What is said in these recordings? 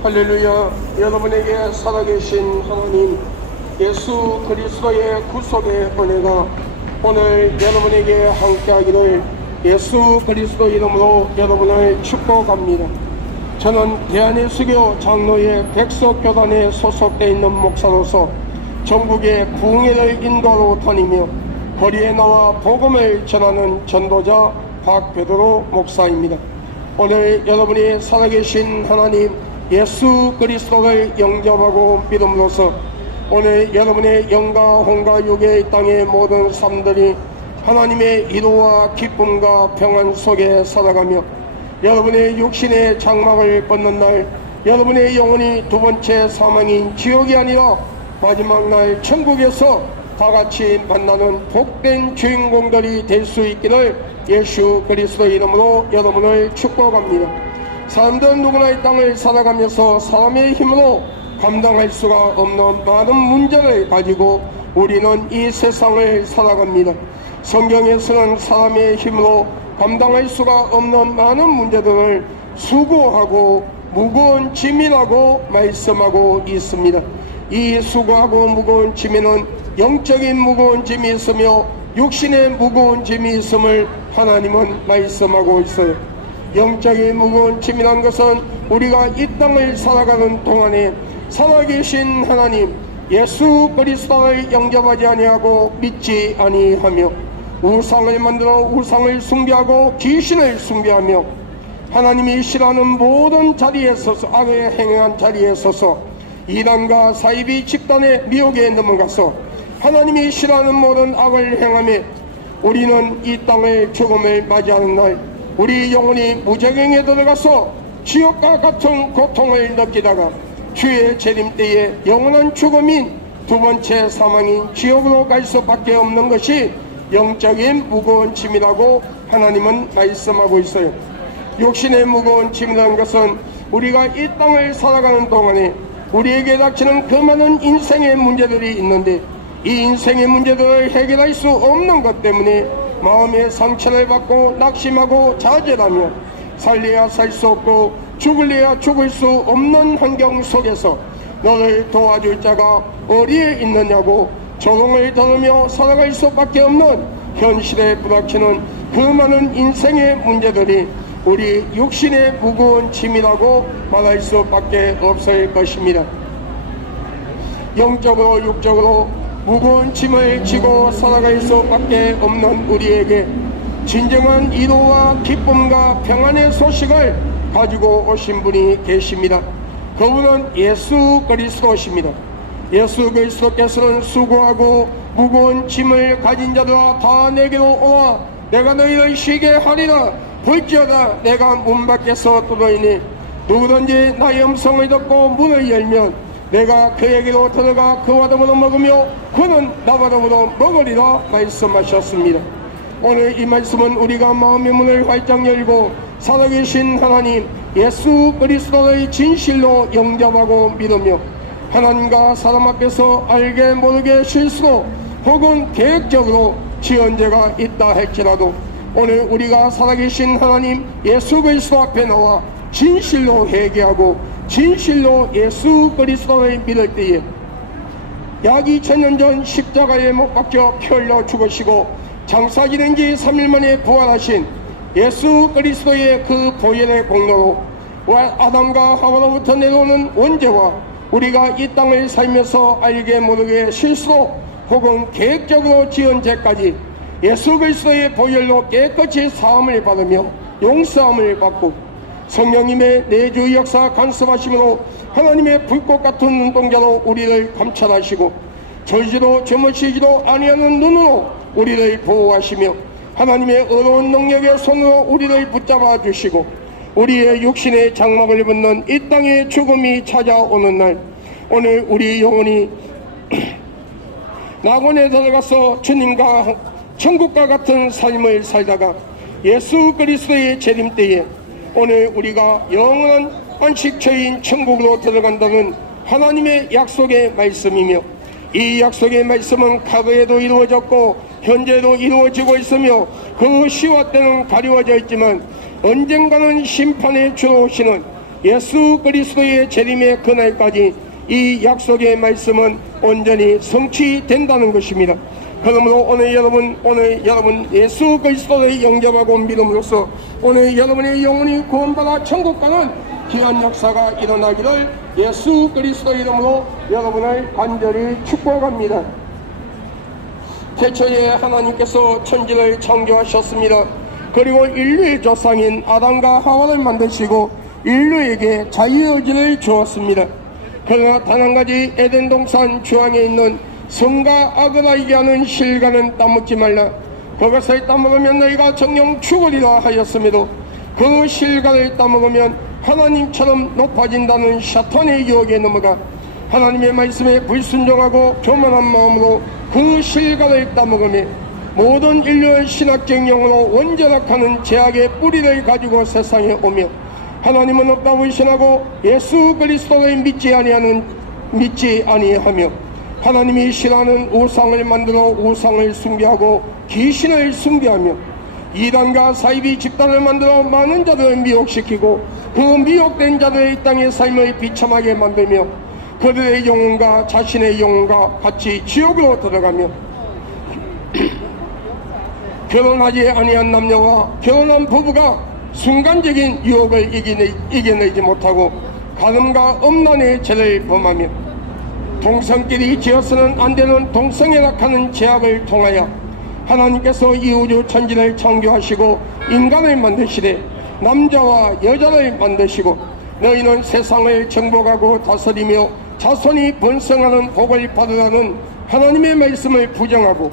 할렐루야. 여러분에게 살아계신 하나님 예수 그리스도의 구속의 은혜가 오늘 여러분에게 함께하기를 예수 그리스도 이름으로 여러분을 축복합니다. 저는 대한예수교 장로회 백석교단에 소속되어 있는 목사로서 전국의 부흥회를 인도로 다니며 거리에 나와 복음을 전하는 전도자 박베드로 목사입니다. 오늘 여러분이 살아계신 하나님 예수 그리스도를 영접하고 믿음으로써 오늘 여러분의 영과 혼과 육의 땅의 모든 삶들이 하나님의 이루와 기쁨과 평안 속에 살아가며 여러분의 육신의 장막을 벗는 날 여러분의 영혼이 두 번째 사망인 지옥이 아니라 마지막 날 천국에서 다같이 만나는 복된 주인공들이 될 수 있기를 예수 그리스도 이름으로 여러분을 축복합니다. 사람들은 누구나 이 땅을 살아가면서 사람의 힘으로 감당할 수가 없는 많은 문제를 가지고 우리는 이 세상을 살아갑니다. 성경에서는 사람의 힘으로 감당할 수가 없는 많은 문제들을 수고하고 무거운 짐이라고 말씀하고 있습니다. 이 수고하고 무거운 짐에는 영적인 무거운 짐이 있으며 육신의 무거운 짐이 있음을 하나님은 말씀하고 있어요. 영적인 무거운 짐이란 것은 우리가 이 땅을 살아가는 동안에 살아계신 하나님 예수 그리스도를 영접하지 아니하고 믿지 아니하며 우상을 만들어 우상을 숭배하고 귀신을 숭배하며 하나님이 싫어하는 모든 자리에 서서 악에 행한 자리에 서서 이단과 사이비 집단의 미혹에 넘어가서 하나님이 싫어하는 모든 악을 행하며 우리는 이 땅의 죽음을 맞이하는 날 우리 영혼이 무저갱에 들어가서 지옥과 같은 고통을 느끼다가 주의 재림 때에 영원한 죽음인 두 번째 사망인 지옥으로 갈 수밖에 없는 것이 영적인 무거운 짐이라고 하나님은 말씀하고 있어요. 육신의 무거운 짐이라는 것은 우리가 이 땅을 살아가는 동안에 우리에게 닥치는 그 많은 인생의 문제들이 있는데 이 인생의 문제들을 해결할 수 없는 것 때문에 마음의 상처를 받고 낙심하고 좌절하며 살려야 살 수 없고 죽을래야 죽을 수 없는 환경 속에서 너를 도와줄 자가 어디에 있느냐고 조롱을 들으며 살아갈 수밖에 없는 현실에 부닥치는 그 많은 인생의 문제들이 우리 육신의 무거운 짐이라고 말할 수밖에 없을 것입니다. 영적으로 육적으로 무거운 짐을 지고 살아갈 수밖에 없는 우리에게 진정한 위로와 기쁨과 평안의 소식을 가지고 오신 분이 계십니다. 그분은 예수 그리스도십니다. 예수 그리스도께서는 수고하고 무거운 짐을 가진 자들아 다 내게로 오라 내가 너희를 쉬게 하리라 볼지어다 내가 문 밖에서 들어오니 누구든지 나의 음성을 듣고 문을 열면 내가 그에게로 들어가 그와 더불어 먹으며 그는 나와 더불어 먹으리라 말씀하셨습니다. 오늘 이 말씀은 우리가 마음의 문을 활짝 열고 살아계신 하나님 예수 그리스도를 진실로 영접하고 믿으며 하나님과 사람 앞에서 알게 모르게 실수로 혹은 계획적으로 지은 죄가 있다 할지라도 오늘 우리가 살아계신 하나님 예수 그리스도 앞에 나와 진실로 회개하고 진실로 예수 그리스도를 믿을 때에 약 2000년 전 십자가에 못 박혀 피 흘려 죽으시고 장사지된 지 3일 만에 부활하신 예수 그리스도의 그 보혈의 공로로 아담과 하와로부터 내려오는 원죄와 우리가 이 땅을 살면서 알게 모르게 실수로 혹은 계획적으로 지은 죄까지 예수 그리스도의 보혈로 깨끗이 사함을 받으며 용서함을 받고 성령님의 내주 역사 간섭하심으로 하나님의 불꽃 같은 눈동자로 우리를 감찰하시고 졸지도 주무시지도 아니하는 눈으로 우리를 보호하시며 하나님의 어려운 능력의 손으로 우리를 붙잡아 주시고 우리의 육신의 장막을 벗는 이 땅의 죽음이 찾아오는 날 오늘 우리 영혼이 낙원에 들어가서 주님과 천국과 같은 삶을 살다가 예수 그리스도의 재림 때에 오늘 우리가 영원한 안식처인 천국으로 들어간다는 하나님의 약속의 말씀이며 이 약속의 말씀은 과거에도 이루어졌고 현재도 이루어지고 있으며 그 시와 때는 가리워져 있지만 언젠가는 심판에 주로 오시는 예수 그리스도의 재림의 그날까지 이 약속의 말씀은 온전히 성취된다는 것입니다. 그러므로 오늘 여러분 예수 그리스도를 영접하고 믿음으로써 오늘 여러분의 영혼이 구원받아 천국 가는 귀한 역사가 일어나기를 예수 그리스도 이름으로 여러분을 간절히 축복합니다. 태초에 하나님께서 천지를 창조하셨습니다. 그리고 인류의 조상인 아담과 하와를 만드시고 인류에게 자유의지를 주었습니다. 그러나 단 한 가지 에덴 동산 주황에 있는 선과 악을 알게 하는 실과는 따먹지 말라. 그것을 따먹으면 너희가 정녕 죽으리라 하였음에도 그 실과를 따먹으면 하나님처럼 높아진다는 사탄의 유혹에 넘어가 하나님의 말씀에 불순종하고 교만한 마음으로 그 실과를 따먹으며 모든 인류의 신학적 영으로 원죄락하는 죄악의 뿌리를 가지고 세상에 오며 하나님은 없다고 의심하고 예수 그리스도를 믿지 아니하며 하나님이 싫어하는 우상을 만들어 우상을 숭배하고 귀신을 숭배하며 이단과 사이비 집단을 만들어 많은 자들을 미혹시키고 그 미혹된 자들의 이 땅의 삶을 비참하게 만들며 그들의 영혼과 자신의 영혼과 같이 지옥으로 들어가며 결혼하지 아니한 남녀와 결혼한 부부가 순간적인 유혹을 이겨내지 못하고 가늠과 음란의 죄를 범하며 동성끼리 지어서는 안되는 동성애락하는 죄악을 통하여 하나님께서 이 우주 천지를 창조하시고 인간을 만드시되 남자와 여자를 만드시고 너희는 세상을 정복하고 다스리며 자손이 번성하는 복을 받으라는 하나님의 말씀을 부정하고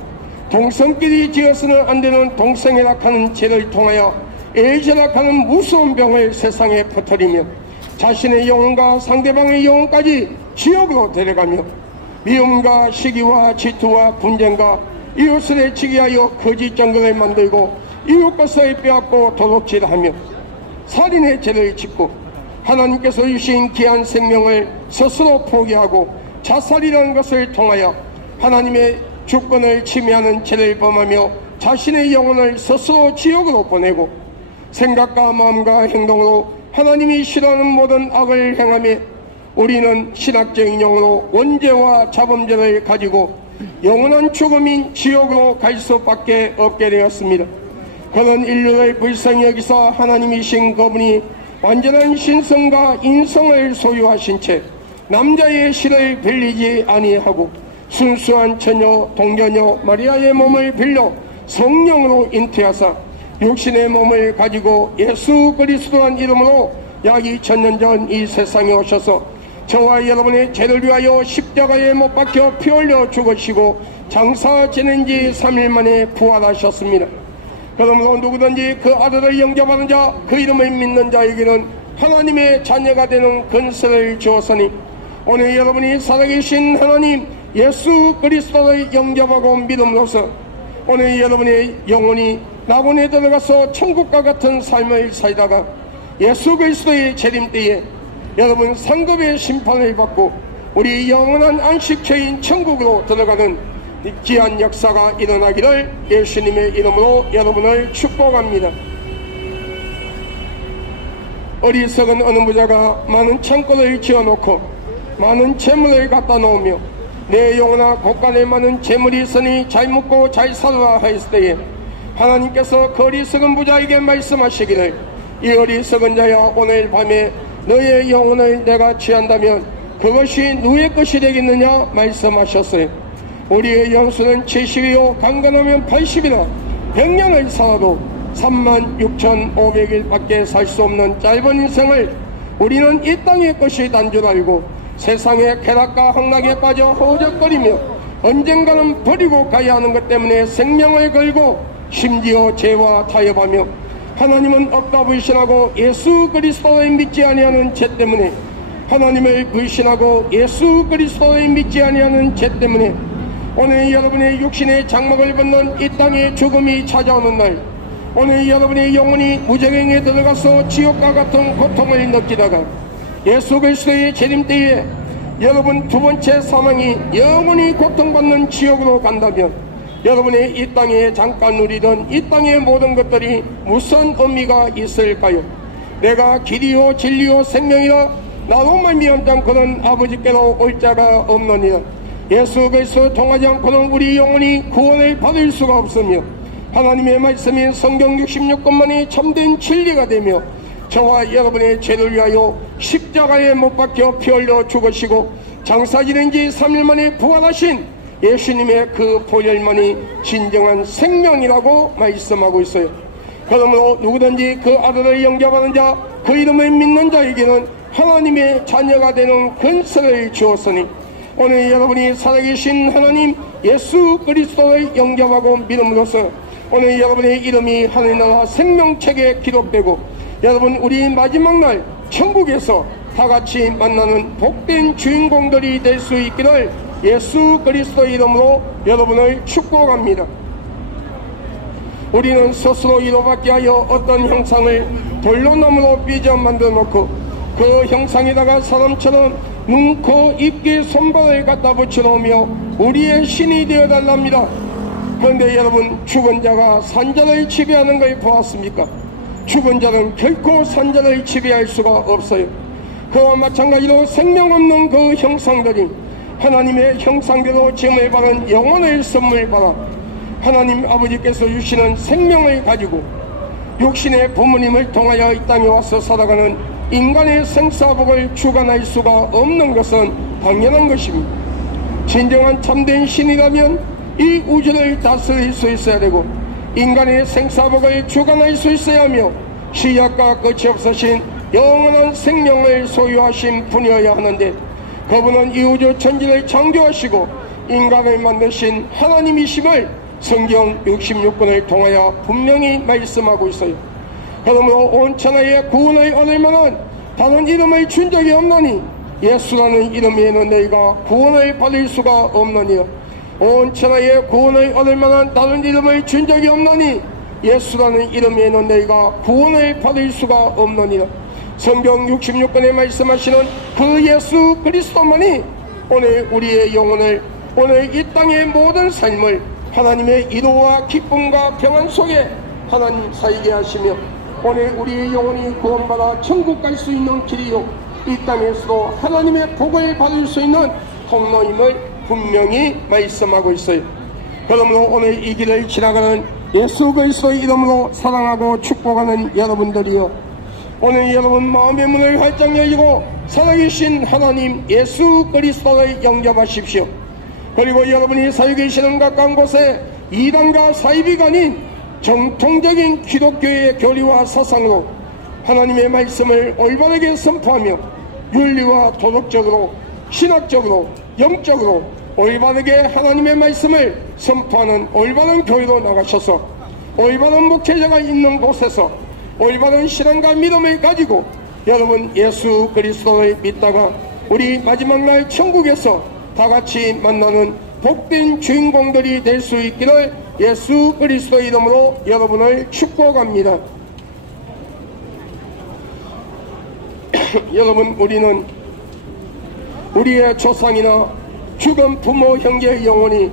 동성끼리 지어서는 안되는 동성애락하는 죄를 통하여 에이즈락하는 무서운 병을 세상에 퍼뜨리며 자신의 영혼과 상대방의 영혼까지 지옥으로 데려가며 미움과 시기와 질투와 분쟁과 이웃을 해치기 하여 거짓 증거를 만들고 이웃 것을 빼앗고 도둑질하며 살인의 죄를 짓고 하나님께서 주신 귀한 생명을 스스로 포기하고 자살이라는 것을 통하여 하나님의 주권을 침해하는 죄를 범하며 자신의 영혼을 스스로 지옥으로 보내고 생각과 마음과 행동으로 하나님이 싫어하는 모든 악을 행하며 우리는 신학적인 영으로 원죄와 자범죄를 가지고 영원한 죽음인 지옥으로 갈 수밖에 없게 되었습니다. 그런 인류를 불쌍히 여기서 하나님이신 그분이 완전한 신성과 인성을 소유하신 채 남자의 실을 빌리지 아니하고 순수한 처녀 동녀녀 마리아의 몸을 빌려 성령으로 잉태하사 육신의 몸을 가지고 예수 그리스도란 이름으로 약 2000년 전 이 세상에 오셔서 저와 여러분의 죄를 위하여 십자가에 못 박혀 피 흘려 죽으시고 장사 지낸 지 3일 만에 부활하셨습니다. 그러므로 누구든지 그 아들을 영접하는 자, 그 이름을 믿는 자에게는 하나님의 자녀가 되는 근세를 주었으니 오늘 여러분이 살아계신 하나님 예수 그리스도를 영접하고 믿음으로써 오늘 여러분의 영혼이 낙원에 들어가서 천국과 같은 삶을 살다가 예수 그리스도의 재림 때에 여러분 상급의 심판을 받고 우리 영원한 안식처인 천국으로 들어가는 귀한 역사가 일어나기를 예수님의 이름으로 여러분을 축복합니다. 어리석은 어느 부자가 많은 창고를 지어놓고 많은 재물을 갖다 놓으며 내 영혼아 곳간에 많은 재물이 있으니 잘 먹고 잘 살아라 하였을 때에 하나님께서 그 어리석은 부자에게 말씀하시기를 이 어리석은 자야 오늘 밤에 너의 영혼을 내가 취한다면 그것이 누구의 것이 되겠느냐 말씀하셨어요. 우리의 연수는 70이요 강건하면 80이라 100년을 살아도 36,500일 밖에 살 수 없는 짧은 인생을 우리는 이 땅의 것이 단 줄 알고 세상의 쾌락과 흥락에 빠져 허우적거리며 언젠가는 버리고 가야 하는 것 때문에 생명을 걸고 심지어 죄와 타협하며 하나님은 없다 불신하고 예수 그리스도를 믿지 아니하는 죄 때문에 하나님을 불신하고 예수 그리스도를 믿지 아니하는 죄 때문에 오늘 여러분의 육신의 장막을 벗는 이 땅의 죽음이 찾아오는 날 오늘 여러분의 영혼이 무저갱에 들어가서 지옥과 같은 고통을 느끼다가 예수 그리스도의 재림 때에 여러분 두 번째 사망이 영원히 고통받는 지옥으로 간다면 여러분의 이 땅에 잠깐 누리던 이 땅의 모든 것들이 무슨 의미가 있을까요? 내가 길이요 진리요 생명이라 나로 말미암지 않고는 아버지께로 올 자가 없느니라. 예수 그리스도 통하지 않고는 우리 영혼이 구원을 받을 수가 없으며 하나님의 말씀인 성경 66권만이 참된 진리가 되며 저와 여러분의 죄를 위하여 십자가에 못 박혀 피 흘려 죽으시고 장사 지낸 지 3일 만에 부활하신 예수님의 그 보혈만이 진정한 생명이라고 말씀하고 있어요. 그러므로 누구든지 그 아들을 영접하는 자, 그 이름을 믿는 자에게는 하나님의 자녀가 되는 권세를 주었으니 오늘 여러분이 살아계신 하나님 예수 그리스도를 영접하고 믿음으로써 오늘 여러분의 이름이 하늘나라 생명책에 기록되고 여러분 우리 마지막 날 천국에서 다같이 만나는 복된 주인공들이 될 수 있기를 예수 그리스도 이름으로 여러분을 축복합니다. 우리는 스스로 이로받게 하여 어떤 형상을 돌로 나무로 삐져 만들어 놓고 그 형상에다가 사람처럼 눈, 코, 입, 귀, 손발을 갖다 붙여놓으며 우리의 신이 되어달랍니다. 그런데 여러분 죽은 자가 산자를 지배하는 걸 보았습니까? 죽은 자는 결코 산자를 지배할 수가 없어요. 그와 마찬가지로 생명 없는 그 형상들이 하나님의 형상대로 지음을 받은 영혼을 선물 받아 하나님 아버지께서 주시는 생명을 가지고 육신의 부모님을 통하여 이 땅에 와서 살아가는 인간의 생사복을 주관할 수가 없는 것은 당연한 것입니다. 진정한 참된 신이라면 이 우주를 다스릴 수 있어야 되고 인간의 생사복을 주관할 수 있어야 하며 시작과 끝이 없으신 영원한 생명을 소유하신 분이어야 하는데 그분은 이 우주 천지를 창조하시고 인간을 만드신 하나님이심을 성경 66권을 통하여 분명히 말씀하고 있어요. 그러므로 온 천하의 구원을 얻을 만한 다른 이름을 준 적이 없나니 예수라는 이름 외에는 너희가 구원을 받을 수가 없느니라. 온 천하의 구원을 얻을 만한 다른 이름을 준 적이 없나니 예수라는 이름 외에는 너희가 구원을 받을 수가 없느니라. 성경 66권에 말씀하시는 그 예수 그리스도만이 오늘 우리의 영혼을 오늘 이 땅의 모든 삶을 하나님의 이로와 기쁨과 평안 속에 하나님 살게 하시며 오늘 우리의 영혼이 구원받아 천국 갈 수 있는 길이요 이 땅에서도 하나님의 복을 받을 수 있는 통로임을 분명히 말씀하고 있어요. 그러므로 오늘 이 길을 지나가는 예수 그리스도의 이름으로 사랑하고 축복하는 여러분들이여 오늘 여러분 마음의 문을 활짝 열고 살아계신 하나님 예수 그리스도를 영접하십시오. 그리고 여러분이 살고 계시는 가까운 곳에 이단과 사이비가 아닌 정통적인 기독교의 교리와 사상으로 하나님의 말씀을 올바르게 선포하며 윤리와 도덕적으로 신학적으로 영적으로 올바르게 하나님의 말씀을 선포하는 올바른 교회로 나가셔서 올바른 목회자가 있는 곳에서 올바른 신앙과 믿음을 가지고 여러분 예수 그리스도를 믿다가 우리 마지막 날 천국에서 다같이 만나는 복된 주인공들이 될 수 있기를 예수 그리스도 이름으로 여러분을 축복합니다. 여러분 우리는 우리의 조상이나 죽은 부모 형제의 영혼이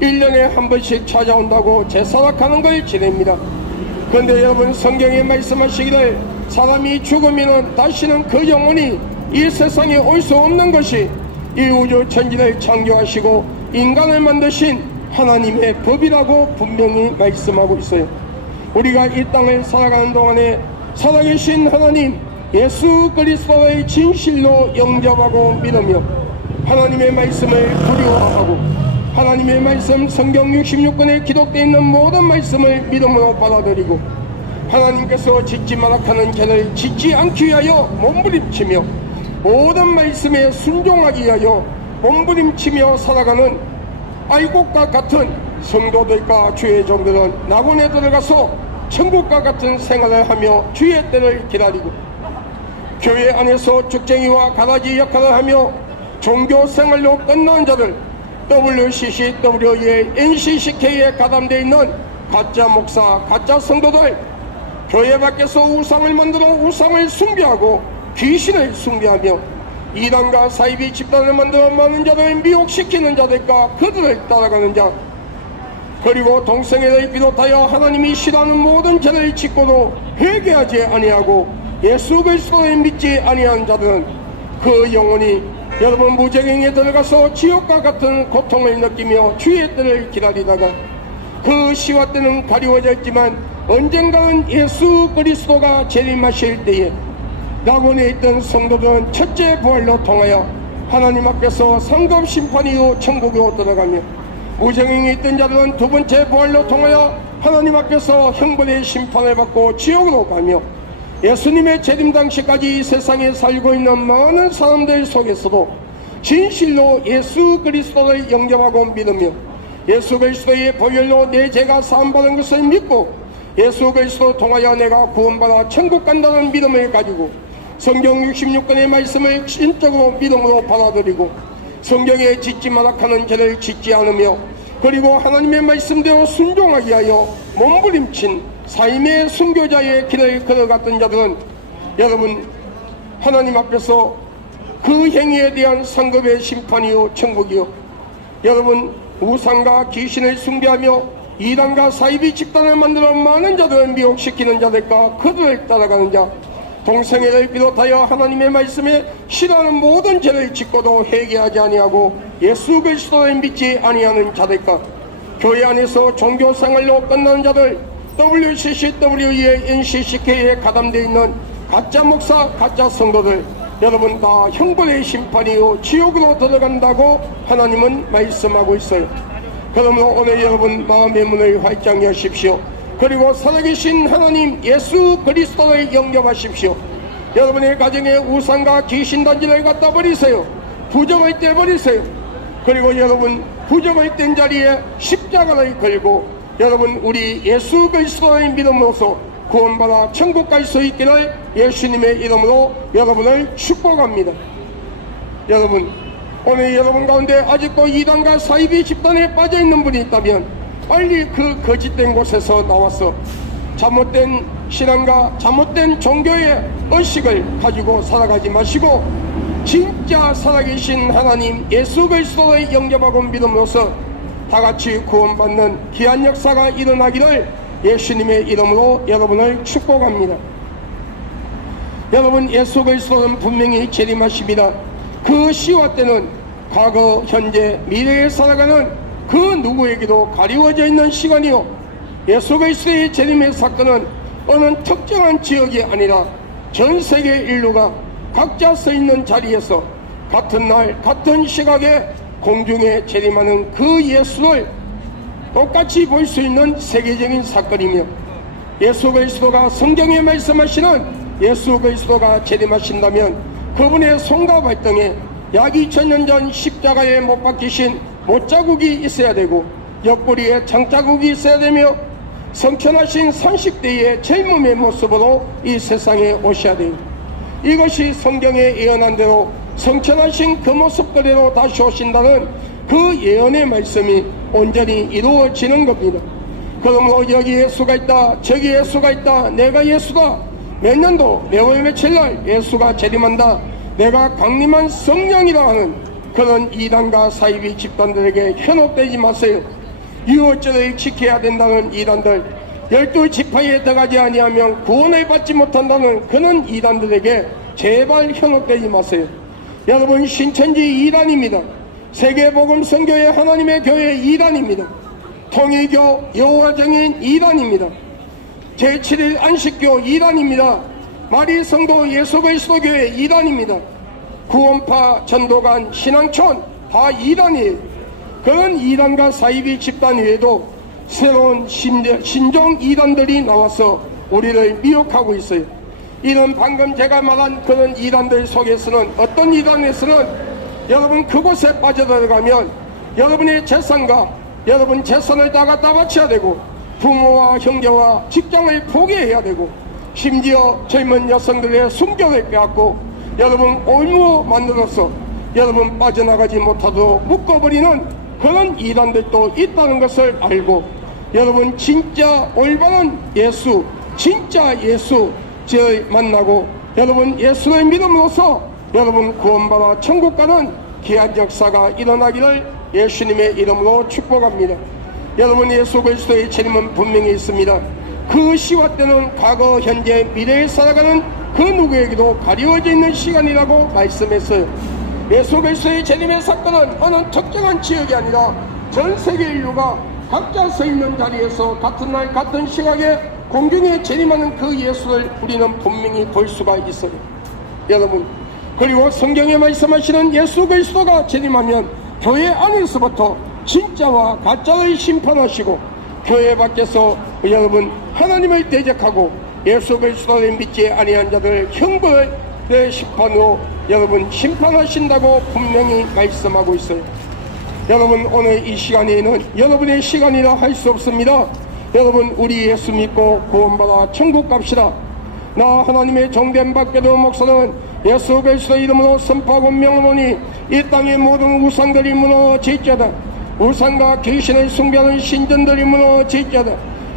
1년에 한 번씩 찾아온다고 제사락하는 걸 지냅니다. 그런데 여러분 성경에 말씀하시기를 사람이 죽으면 다시는 그 영혼이 이 세상에 올 수 없는 것이 이 우주 천지를 창조하시고 인간을 만드신 하나님의 법이라고 분명히 말씀하고 있어요. 우리가 이 땅을 살아가는 동안에 살아계신 하나님 예수 그리스도의 진실로 영접하고 믿으며 하나님의 말씀을 두려워하고 하나님의 말씀 성경 66권에 기록되어 있는 모든 말씀을 믿음으로 받아들이고 하나님께서 짓지 마라 하는 죄를 짓지 않기 위하여 몸부림치며 모든 말씀에 순종하기 위하여 몸부림치며 살아가는 아이곡과 같은 성도들과 주의 종들은 낙원에 들어가서 천국과 같은 생활을 하며 주의 때를 기다리고 교회 안에서 죽쟁이와 가라지 역할을 하며 종교 생활로 끝난 자들 WCC, WA, NCCK에 가담되어 있는 가짜 목사, 가짜 성도들 교회 밖에서 우상을 만들어 우상을 숭배하고 귀신을 숭배하며 이단과 사이비 집단을 만들어 많은 자들을 미혹시키는 자들과 그들을 따라가는 자 그리고 동성애를 비롯하여 하나님이 싫어하는 모든 죄를 짓고도 회개하지 아니하고 예수 그리스도를 믿지 아니하는 자들은 그 영혼이 여러분 무저갱에 들어가서 지옥과 같은 고통을 느끼며 주의 때를 기다리다가 그 시와 때는 가리워져 있지만 언젠가는 예수 그리스도가 재림하실 때에 낙원에 있던 성도들은 첫째 부활로 통하여 하나님 앞에서 상급 심판 이후 천국으로 들어가며 무저갱에 있던 자들은 두 번째 부활로 통하여 하나님 앞에서 형벌의 심판을 받고 지옥으로 가며 예수님의 재림 당시까지 이 세상에 살고 있는 많은 사람들 속에서도 진실로 예수 그리스도를 영접하고 믿으며 예수 그리스도의 보혈로 내 죄가 사함받은 것을 믿고 예수 그리스도를 통하여 내가 구원받아 천국 간다는 믿음을 가지고 성경 66권의 말씀을 진적으로 믿음으로 받아들이고 성경에 짓지 마라 하는 죄를 짓지 않으며 그리고 하나님의 말씀대로 순종하게 하여 몸부림친 삶의 순교자의 길을 걸어갔던 자들은 여러분 하나님 앞에서 그 행위에 대한 상급의 심판이요 천국이요 여러분 우상과 귀신을 숭배하며 이단과 사이비 집단을 만들어 많은 자들을 미혹시키는 자들과 그들을 따라가는 자 동성애를 비롯하여 하나님의 말씀에 싫어하는 모든 죄를 짓고도 회개하지 아니하고 예수 그리스도를 믿지 아니하는 자들과 교회 안에서 종교생활로 끝나는 자들 WCCW의 NCCK에 가담되어 있는 가짜 목사 가짜 성도들 여러분 다 형벌의 심판이요 지옥으로 들어간다고 하나님은 말씀하고 있어요. 그러므로 오늘 여러분 마음의 문을 활짝 여십시오. 그리고 살아계신 하나님 예수 그리스도를 영접하십시오. 여러분의 가정에 우상과 귀신단지를 갖다 버리세요. 부정을 떼버리세요. 그리고 여러분 부정을 뗀 자리에 십자가를 걸고 여러분 우리 예수 그리스도의 믿음으로써 구원받아 천국 갈 수 있기를 예수님의 이름으로 여러분을 축복합니다. 여러분 오늘 여러분 가운데 아직도 이단과 사이비 집단에 빠져있는 분이 있다면 빨리 그 거짓된 곳에서 나와서 잘못된 신앙과 잘못된 종교의 의식을 가지고 살아가지 마시고 진짜 살아계신 하나님 예수 그리스도를 영접하고 믿음으로써 다같이 구원받는 귀한 역사가 일어나기를 예수님의 이름으로 여러분을 축복합니다. 여러분 예수 그리스도는 분명히 재림하십니다. 그 시와 때는 과거, 현재, 미래에 살아가는 그 누구에게도 가리워져 있는 시간이요 예수 그리스도의 재림의 사건은 어느 특정한 지역이 아니라 전 세계 인류가 각자 서 있는 자리에서 같은 날 같은 시각에 공중에 재림하는 그 예수를 똑같이 볼 수 있는 세계적인 사건이며 예수 그리스도가 성경에 말씀하시는 예수 그리스도가 재림하신다면 그분의 손과 발등에 약 2000년 전 십자가에 못 박히신 못자국이 있어야 되고 옆구리에 장자국이 있어야 되며 성천하신 30대의 젊음의 모습으로 이 세상에 오셔야 돼요. 이것이 성경에 예언한 대로 성천하신 그 모습 그대로 다시 오신다는 그 예언의 말씀이 온전히 이루어지는 겁니다. 그러므로 여기 예수가 있다 저기 예수가 있다 내가 예수다 몇 년도 몇월 며칠날 예수가 재림한다 내가 강림한 성령이라 하는 그런 이단과 사이비 집단들에게 현혹되지 마세요. 유월절을 지켜야 된다는 이단들 12지파에 들어가지 아니하면 구원을 받지 못한다는 그런 이단들에게 제발 현혹되지 마세요. 여러분 신천지 이단입니다. 세계복음선교회 하나님의 교회 이단입니다. 통일교 여호와증인 이단입니다. 제7일 안식교 이단입니다. 마리성도 예수그리스도 교회 이단입니다. 구원파 전도관 신앙촌 다 이단이에요. 그런 이단과 사이비 집단 외에도 새로운 신종 이단들이 나와서 우리를 미혹하고 있어요. 이런 방금 제가 말한 그런 이단들 속에서는 어떤 이단에서는 여러분 그곳에 빠져들어가면 여러분의 재산과 여러분 재산을 다 갖다 바쳐야 되고 부모와 형제와 직장을 포기해야 되고 심지어 젊은 여성들의 순결을 빼앗고 여러분 올무 만들어서 여러분 빠져나가지 못하도록 묶어버리는 그런 이단들도 있다는 것을 알고 여러분 진짜 올바른 예수 진짜 예수 를 만나고 여러분 예수를 믿음으로써 여러분 구원받아 천국 가는 귀한 역사가 일어나기를 예수님의 이름으로 축복합니다. 여러분 예수 그리스도의 재림은 분명히 있습니다. 그 시와 때는 과거 현재 미래에 살아가는 그 누구에게도 가리워져 있는 시간이라고 말씀했어요. 예수 그리스도의 재림의 사건은 어느 특정한 지역이 아니라 전 세계 인류가 각자 서 있는 자리에서 같은 날 같은 시각에 공중에 재림하는 그 예수를 우리는 분명히 볼 수가 있어요. 여러분, 그리고 성경에 말씀하시는 예수 그리스도가 재림하면 교회 안에서부터 진짜와 가짜를 심판하시고 교회 밖에서 여러분 하나님을 대적하고 예수 그리스도를 믿지 아니한 자들 형벌의 심판으로 여러분 심판하신다고 분명히 말씀하고 있어요. 여러분, 오늘 이 시간에는 여러분의 시간이라 할 수 없습니다. 여러분, 우리 예수 믿고 구원받아 천국 갑시다. 나 하나님의 정된 박배도 목사는 예수 그리스도 이름으로 선포하고 명하노니 이 땅의 모든 우상들이 무너질지어다. 우상과 귀신을 숭배하는 신전들이 무너질지어다.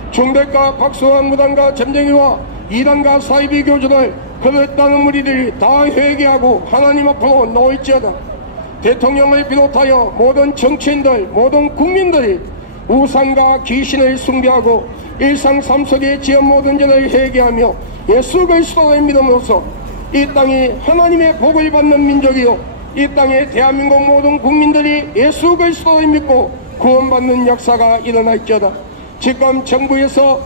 중대과 박수와 무당과 점쟁이와 이단과 사이비 교주들 그를 따는 무리들이 다 회개하고 하나님 앞으로 놓일지어다. 대통령을 비롯하여 모든 정치인들, 모든 국민들이 우상과 귀신을 숭배하고 일상 삶 속에 지은 모든 죄를 회개하며 예수 그리스도를 믿음으로써 이 땅이 하나님의 복을 받는 민족이요, 이 땅의 대한민국 모든 국민들이 예수 그리스도를 믿고 구원받는 역사가 일어날지어다. 지금 정부에서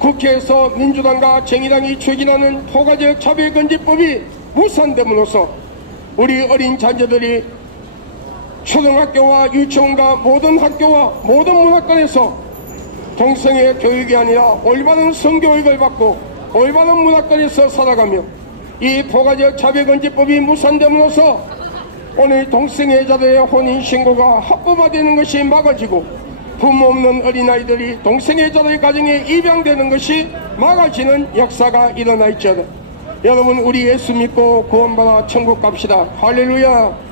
국회에서 민주당과 정의당이 추진하는 포괄적 차별금지법이 무산됨으로써 우리 어린 자녀들이 초등학교와 유치원과 모든 학교와 모든 문화권에서 동성애 교육이 아니라 올바른 성교육을 받고 올바른 문화권에서 살아가며 이 포괄적 차별금지법이 무산됨으로써 오늘 동성애자들의 혼인신고가 합법화되는 것이 막아지고 부모 없는 어린아이들이 동성애자들 가정에 입양되는 것이 막아지는 역사가 일어날지어다. 여러분, 우리 예수 믿고 구원받아 천국 갑시다. 할렐루야.